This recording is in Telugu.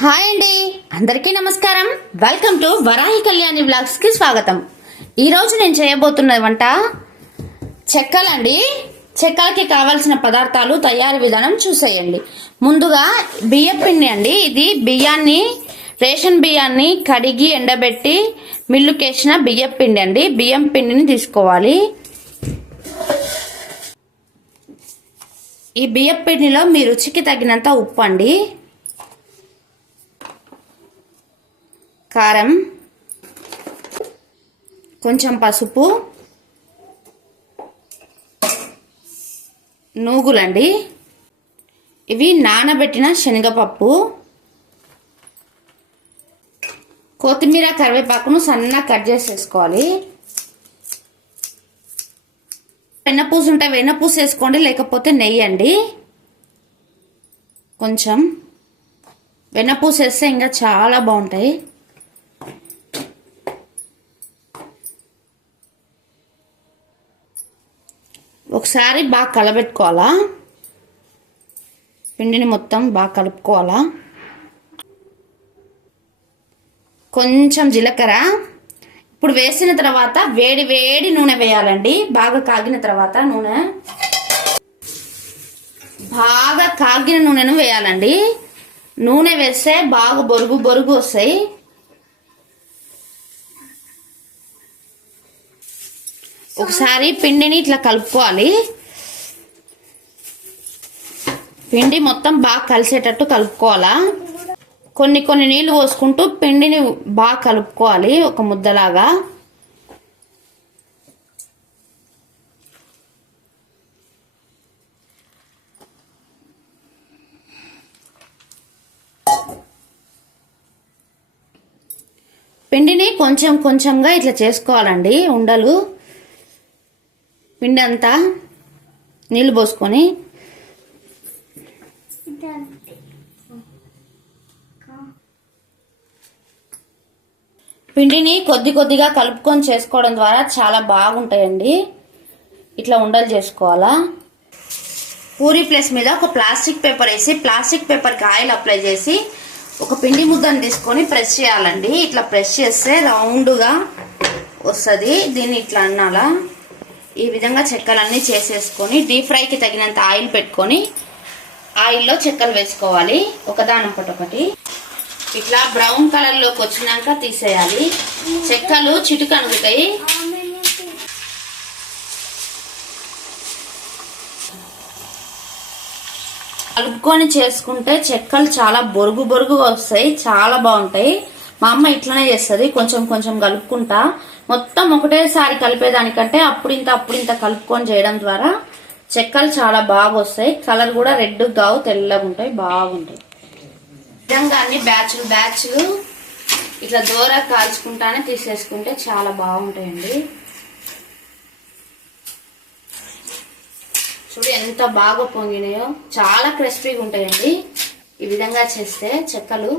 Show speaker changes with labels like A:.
A: హాయ్ అండి. అందరికీ నమస్కారం. వెల్కమ్ టు వరాహి కళ్యాణి బ్లాగ్స్కి స్వాగతం. ఈరోజు నేను చేయబోతున్న వంట చెక్కలండి. చెక్కలకి కావాల్సిన పదార్థాలు తయారీ విధానం చూసేయండి. ముందుగా బియ్యం పిండి అండి. ఇది బియ్యాన్ని రేషన్ బియ్యాన్ని కడిగి ఎండబెట్టి మిల్లుకేసిన బియ్యం పిండి అండి. బియ్యం పిండిని తీసుకోవాలి. ఈ బియ్యం పిండిలో మీ రుచికి తగినంత ఉప్పు అండి. కారం కొంచెం పసుపు నూగులండి. ఇవి నానబెట్టిన శనగపప్పు కొత్తిమీర కరివేపాకును సన్నగా కట్ చేసేసుకోవాలి. వెన్నపూసు ఉంటే వెన్నపూసు వేసుకోండి లేకపోతే నెయ్యి అండి. కొంచెం వెన్నపూసు వేస్తే ఇంకా చాలా బాగుంటాయి. ఒకసారి బాగా కలబెట్టుకోవాలా? పిండిని మొత్తం బాగా కలుపుకోవాలా? కొంచెం జీలకర్ర. ఇప్పుడు వేసిన తర్వాత వేడి వేడి నూనె వేయాలండి. బాగా కాగిన తర్వాత నూనె. బాగా కాగిన నూనెను వేయాలండి. నూనె వేస్తే బాగా బొరుగు బొరుగు వస్తాయి. ఒకసారి పిండిని ఇట్లా కలుపుకోవాలి. పిండి మొత్తం బాగా కలిసేటట్టు కలుపుకోవాలా. కొన్ని కొన్ని నీళ్ళు పోసుకుంటూ పిండిని బాగా కలుపుకోవాలి ఒక ముద్దలాగా. పిండిని కొంచెం కొంచెంగా ఇట్లా చేసుకోవాలండి ఉండలు. పిండి అంతా నీళ్ళు పోసుకొని పిండిని కొద్ది కొద్దిగా కలుపుకొని చేసుకోవడం ద్వారా చాలా బాగుంటాయండి. ఇట్లా ఉండలు చేసుకోవాలా. పూరి ప్లేస్ మీద ఒక ప్లాస్టిక్ పేపర్ వేసి ప్లాస్టిక్ పేపర్కి ఆయిల్ అప్లై చేసి ఒక పిండి ముద్దను తీసుకొని ప్రెస్ చేయాలండి. ఇట్లా ప్రెస్ చేస్తే రౌండ్గా వస్తుంది. దీన్ని ఇట్లా అన్నాలా. ఈ విధంగా చెక్కలన్నీ చేసేసుకొని డీప్ ఫ్రైకి తగినంత ఆయిల్ పెట్టుకొని ఆయిల్లో చెక్కలు వేసుకోవాలి. ఒకదానొకటొకటి ఇట్లా బ్రౌన్ కలర్లోకి వచ్చినాక తీసేయాలి. చెక్కలు చిటుకనుగుతాయి కలుపుకొని చేసుకుంటే చెక్కలు చాలా బొరుగు బొరుగుగా వస్తాయి. చాలా బాగుంటాయి. మా అమ్మ ఇట్లనే చేస్తుంది. కొంచెం కొంచెం కలుపుకుంటా. మొత్తం ఒకటేసారి కలిపేదానికంటే అప్పుడు ఇంత అప్పుడు ఇంత కలుపుకొని చేయడం ద్వారా చెక్కలు చాలా బాగా వస్తాయి కలర్ కూడా రెడ్ కావు తెల్లగా ఉంటాయి. బాగుంటాయి. విధంగా అన్ని బ్యాచ్లు బ్యాచ్లు ఇట్లా దూర కాల్చుకుంటానే తీసేసుకుంటే చాలా బాగుంటాయండి. చూడు ఎంత బాగా పొంగినాయో. చాలా క్రిస్పీగా ఉంటాయండి ఈ విధంగా చేస్తే చెక్కలు